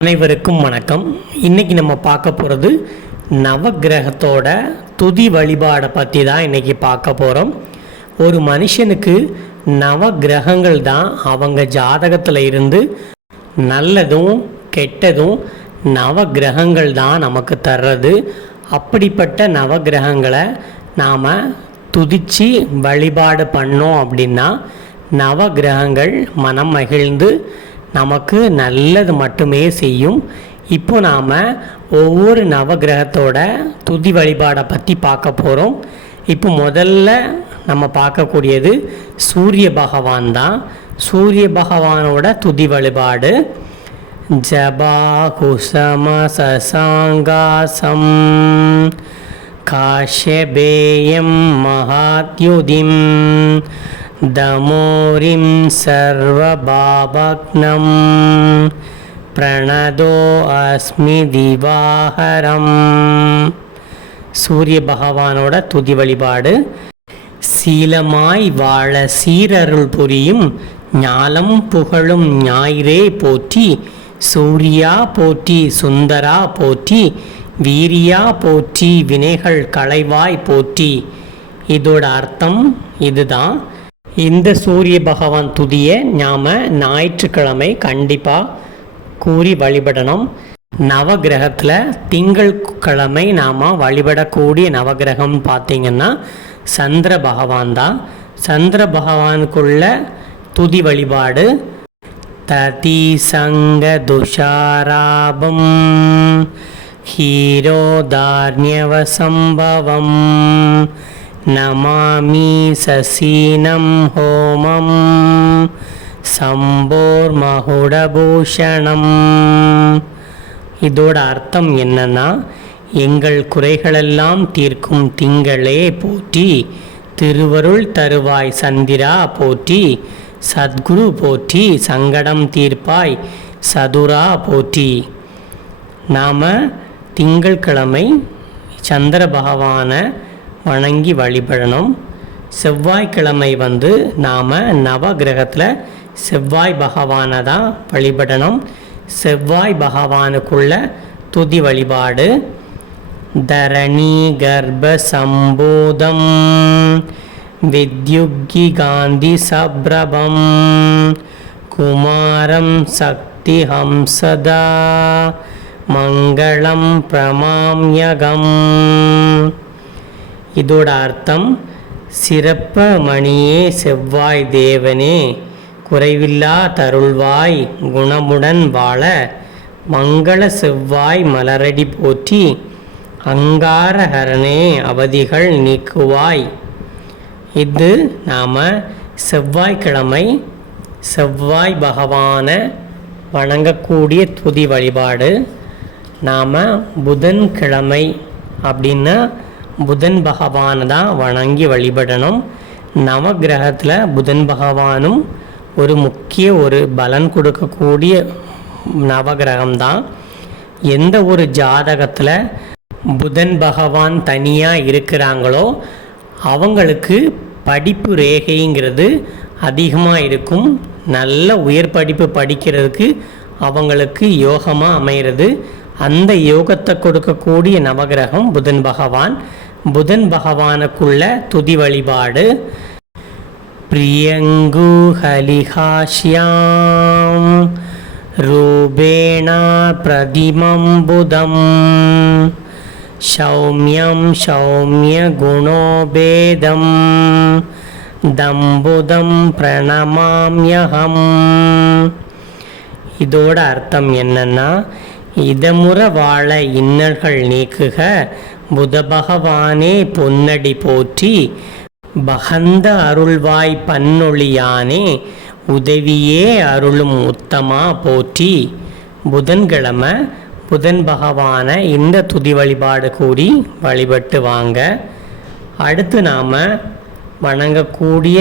அனைவருக்கும் வணக்கம். இன்னைக்கு நம்ம பார்க்க போகிறது நவகிரகத்தோட துதி வழிபாடை பற்றி தான் இன்னைக்கு பார்க்க போகிறோம் ஒரு மனுஷனுக்கு நவ கிரகங்கள் தான் அவங்க ஜாதகத்தில் இருந்து நல்லதும் கெட்டதும் நவ கிரகங்கள் தான் நமக்கு தர்றது. அப்படிப்பட்ட நவக்கிரகங்களை நாம் துதித்து வழிபாடு பண்ணோம் அப்படின்னா நவ கிரகங்கள் மனம் மகிழ்ந்து நமக்கு நல்லது மட்டுமே செய்யும். இப்போ நாம் ஒவ்வொரு நவக்கிரகத்தோட துதி வழிபாடை பற்றி பார்க்க போகிறோம் இப்போ முதல்ல நம்ம பார்க்கக்கூடியது சூரிய பகவான் தான். சூரிய பகவானோட துதி வழிபாடு. ஜபாகுசம சசாங்காசம். காஷ்யபேயம் மகாத்யுதிம். दमोरिं सर्वभावग्नं प्रणदो अस्मि திவாகரம் சூரிய பகவானோட துதி வழிபாடு சீலமாய் வாழ சீரருள் புரியும் ஞாலம் புகழும் ஞாயிறே போற்றி சூர்யா போற்றி சுந்தரா போற்றி வீரியா போற்றி வினைகள் களைவாய் போற்றி இதோட அர்த்தம் இதுதான் இந்த சூரிய பகவான் துதியை நாம் ஞாயிற்றுக்கிழமை கண்டிப்பாக கூறி வழிபடணும். நவகிரகத்தில் திங்கள் கிழமை நாம் வழிபடக்கூடிய நவகிரகம் பார்த்திங்கன்னா சந்திர பகவான் தான். சந்திர பகவானுக்குள்ள துதி வழிபாடு. ததி சங்க துஷாராபம் ஹீரோதார்ணியவசம்பவம் நமாமி சசீனம் ஹோமம் சம்போர்மகுடபூஷணம் இதோட அர்த்தம் என்னன்னா எங்கள் குறைகளெல்லாம் தீர்க்கும் திங்களே போற்றி திருவருள் தருவாய் சந்திரா போற்றி சத்குரு போற்றி சங்கடம் தீர்ப்பாய் சதுரா போற்றி. நாம் திங்கட்கிழமை சந்திர பகவானை வணங்கி வழிபடணும். செவ்வாய்க்கிழமை வந்து நாம் நவகிரகத்தில் செவ்வாய் பகவானை தான் வழிபடணும். செவ்வாய் பகவானுக்குள்ள துதி வழிபாடு. தரணி கர்ப்ப சம்போதம் வித்யுகி காந்தி சப்ரபம் குமாரம் சக்தி ஹம்சதா மங்களம் பிரமாம்யகம் இதோட அர்த்தம் சிறப்ப மணியே செவ்வாய் தேவனே குறைவில்லா தருள்வாய் குணமுடன் வாழ மங்கள செவ்வாய் மலரடி போற்றி அங்காரஹரனே அவதிகள் நீக்குவாய் இது நாம் செவ்வாய்க்கிழமை செவ்வாய் பகவானை வணங்கக்கூடிய துதி வழிபாடு. நாம் புதன்கிழமை அப்படின்னா புதன் பகவானை தான் வணங்கி வழிபடணும். நவகிரகத்தில் புதன் பகவானும் ஒரு முக்கிய ஒரு பலன் கொடுக்கக்கூடிய நவகிரகம்தான். எந்த ஒரு ஜாதகத்தில் புதன் பகவான் தனியாக இருக்கிறாங்களோ அவங்களுக்கு படிப்பு ரேகைங்கிறது அதிகமாக இருக்கும். நல்ல உயர் படிப்பு படிக்கிறதுக்கு அவங்களுக்கு யோகமாக அமைகிறது அந்த யோகத்தை கொடுக்கக்கூடிய நவகிரகம் புதன் பகவான். புதன் பகவானுக்குள்ள துதி வழிபாடு. பிரியங்குஹலிஹாஷ்யாம் ரூபேண பிரதிமம் புதம். சௌமியம் சௌமிய குணோபேதம். தம்புதம் பிரணமாம்யகம். இதோட அர்த்தம் என்னன்னா இதமுற வாழ இன்னல்கள் நீக்குக புத பகவானே பொன்னடி போற்றி பகந்த அருள்வாய் பன்னொழியானே உதவியே அருளும் உத்தமா போற்றி. புதன்கிழமை புதன் பகவானை இந்த துதி வழிபாடு கூடி வழிபட்டு வாங்க. அடுத்து நாம் வணங்கக்கூடிய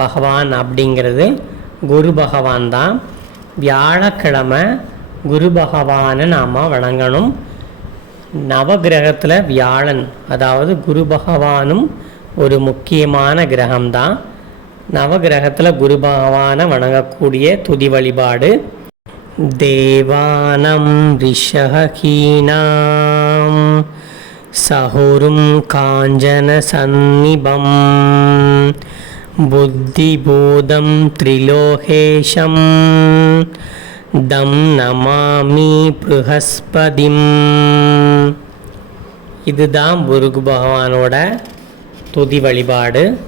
பகவான் அப்படிங்கிறது குரு பகவான் தான். வியாழக்கிழமை குரு பகவானை நாம் வணங்கணும். நவகிரகத்தில் வியாழன் அதாவது குரு பகவானும் ஒரு முக்கியமான கிரகம்தான் நவகிரகத்தில் குரு பகவானை வணங்கக்கூடிய துதி வழிபாடு देवानं ऋषहीनां सहुरुं काञ्जनसन्निभं बुद्धिबोधं त्रिलोकेशं दं நமாமி ப்ருஹஸ்பதிம் இதுதான் முருகு பகவானோட துதி வழிபாடு.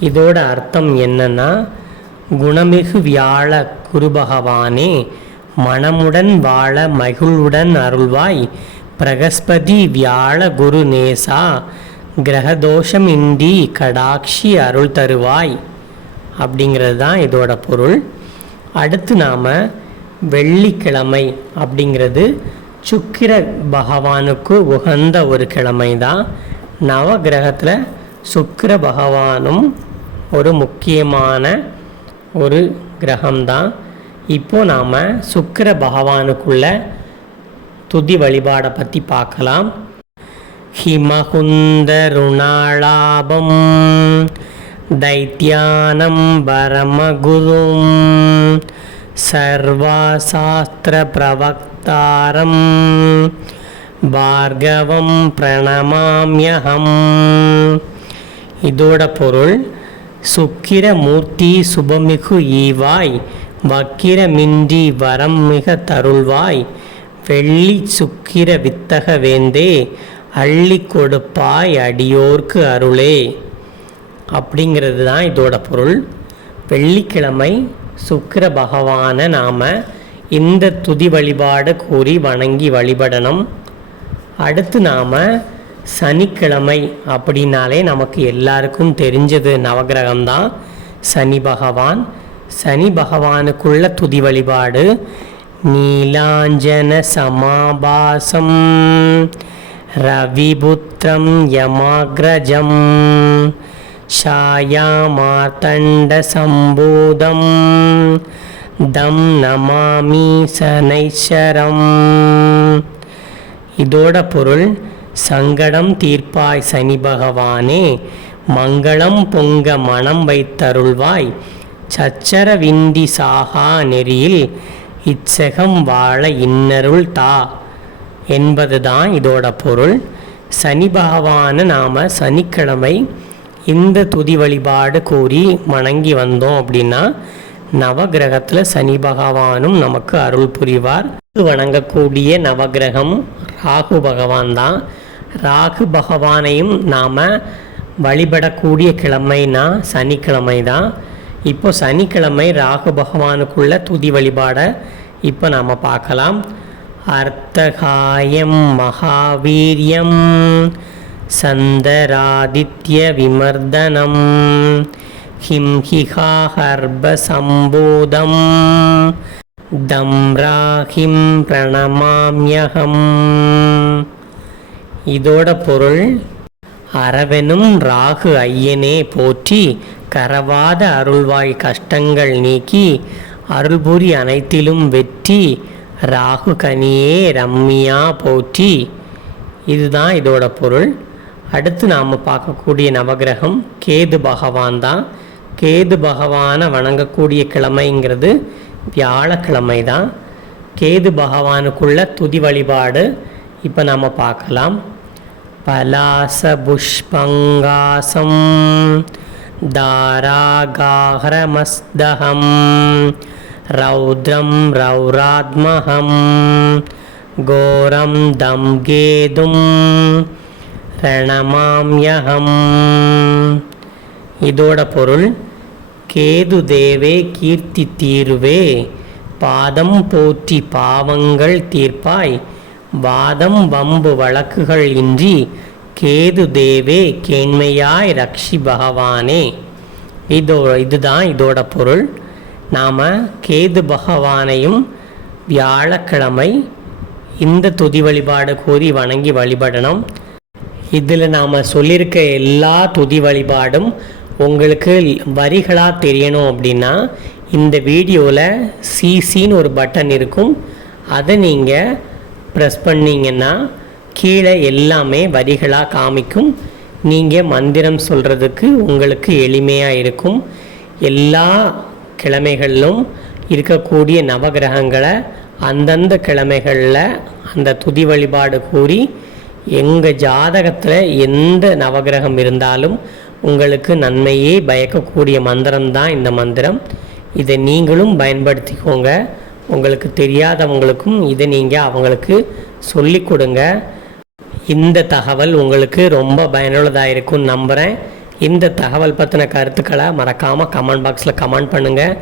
இதோட அர்த்தம் என்னன்னா குணமிகு வியாழ குரு பகவானே மனமுடன் வாழ மகிழ்வுடன் அருள்வாய். பிரகஸ்பதி வியாழ குரு நேசா கிரகதோஷம் இண்டி கடாட்சி அருள் தருவாய். அப்படிங்கிறது தான் இதோட பொருள். அடுத்து நாம் வெள்ளிக்கிழமை அப்படிங்கிறது சுக்கிர பகவானுக்கு உகந்த ஒரு கிழமை தான் நவகிரகத்தில் சுக்கிர பகவானும் ஒரு முக்கியமான ஒரு கிரகம்தான் இப்போ நாம் சுக்கிர பகவானுக்குள்ள துதி வழிபாடை பற்றி பார்க்கலாம் हिमकुन्दरुणालाभं दैत्यानं परमगुरुं அவதாரம். பார்கவம் பிரணமாமியகம் இதோட பொருள் சுக்கிர மூர்த்தி சுபமிகு ஈவாய் வக்கிரமின்றி வரம் மிக தருள்வாய் வெள்ளி சுக்கிர வித்தக வேந்தே அள்ளி கொடுப்பாய் அடியோர்க்கு அருளே. அப்படிங்கிறது தான் இதோட பொருள். வெள்ளிக்கிழமை சுக்கிர பகவானை நாம் இந்த துதி வழிபாடு கூறி வணங்கி வழிபடணும். அடுத்து நாம் சனிக்கிழமை அப்படின்னாலே நமக்கு எல்லாருக்கும் தெரிஞ்சது நவகிரகம்தான். சனி பகவான். சனி பகவானுக்குள்ள துதி வழிபாடு. நீலாஞ்சன சமாபாசம். ரவிபுத்திரம் யமாகிரஜம். ஷாயாமார்த்தண்ட சம்பூதம். தம் நமாமி சனைஸ்வரம் இதோட பொருள் சங்கடம் தீர்ப்பாய் சனி பகவானே மங்களம் பொங்க மனம் வைத்தருள்வாய். சச்சர விந்தி சாகா நெறியில் இச்செகம் வாழ இன்னருள் தா. என்பதுதான் இதோட பொருள். சனி பகவானை நாம் சனிக்கிழமை இந்த துதி வழிபாடு கூறி வணங்கி வந்தோம் அப்படின்னா நவகிரகத்தில் சனி பகவானும் நமக்கு அருள் புரிவார். வணங்கக்கூடிய நவகிரகம் ராகு பகவான் தான். ராகு பகவானையும் நாம் வழிபடக்கூடிய கிழமைனா சனிக்கிழமை தான். இப்போ சனிக்கிழமை ராகு பகவானுக்குள்ள துதி வழிபாடை இப்போ நாம் பார்க்கலாம். அர்த்தகாயம் மகாவீரியம் சந்தராதித்ய விமர்தனம். ஹிம் தம்ராஹிம் பிரணமாமியகம் இதோட பொருள் அரவெனும் ராகு ஐயனே போற்றி கரவாத அருள்வாய் கஷ்டங்கள் நீக்கி அருள்புரி அனைத்திலும் வெற்றி ராகு கனியே ரம்மியா போற்றி. இதுதான் இதோட பொருள். அடுத்து நாம் பார்க்கக்கூடிய நவகிரகம் கேது பகவான் தான். கேது பகவானை வணங்கக்கூடிய கிழமைங்கிறது வியாழக்கிழமை தான் கேது பகவானுக்குள்ள துதி வழிபாடு இப்போ நாம் பார்க்கலாம். பலாச புஷ்பங்காசம் தாராகாஹரமஸ்தகம் ரௌத்ரம் ரௌராத்மகம் கோரம் தம் கேதும் ரணமாம்யகம். இதோட பொருள் கேது தேவே கீர்த்தி தீருவே. பாதம் போற்றி பாவங்கள் தீர்ப்பாய். வாதம் வம்பு வழக்குகள் இன்றி கேது தேவே கேண்மையாய் ரக்ஷி பகவானே. இதோ இதுதான் இதோட பொருள். நாம் கேது பகவானையும் வியாழக்கிழமை இந்த துதி வழிபாடு கூறி வணங்கி வழிபடணும். இதில் நாம் சொல்லியிருக்க எல்லா துதி வழிபாடும் உங்களுக்கு வரிகளாக தெரியணும் அப்படின்னா இந்த வீடியோவில் சிசின்னு ஒரு பட்டன் இருக்கும். அதை நீங்கள் ப்ரெஸ் பண்ணிங்கன்னா கீழே எல்லாமே வரிகளாக காமிக்கும். நீங்கள் மந்திரம் சொல்கிறதுக்கு உங்களுக்கு எளிமையாக இருக்கும். எல்லா கிழமைகளிலும் இருக்கக்கூடிய நவகிரகங்களை அந்தந்த கிழமைகளில் அந்த துதி வழிபாடு கூறி எங்கள் ஜாதகத்தில் எந்த நவகிரகம் இருந்தாலும் உங்களுக்கு நன்மையே பயக்கக்கூடிய மந்திரம்தான் இந்த மந்திரம். இதை நீங்களும் பயன்படுத்திக்கோங்க. உங்களுக்கு தெரியாதவங்களுக்கும் இதை நீங்கள் அவங்களுக்கு சொல்லிக் கொடுங்க. இந்த தகவல் உங்களுக்கு ரொம்ப பயனுள்ளதாக இருக்கும்னு நம்புகிறேன் இந்த தகவல் பற்றின கருத்துக்களை மறக்காமல் கமெண்ட் பாக்ஸில் கமெண்ட் பண்ணுங்கள்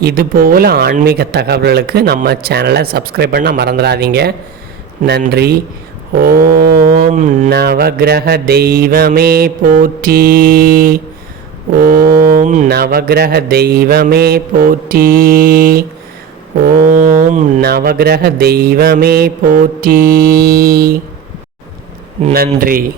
இது போல் ஆன்மீக தகவல்களுக்கு நம்ம சேனலை சப்ஸ்கிரைப் பண்ண மறந்துடாதீங்க. நன்றி. ஓம் நவகிரக தெய்வமே போற்றி. ஓம் நவகிரக தெய்வமே போற்றி. ஓம் நவகிரக தெய்வமே போற்றி. நன்றி.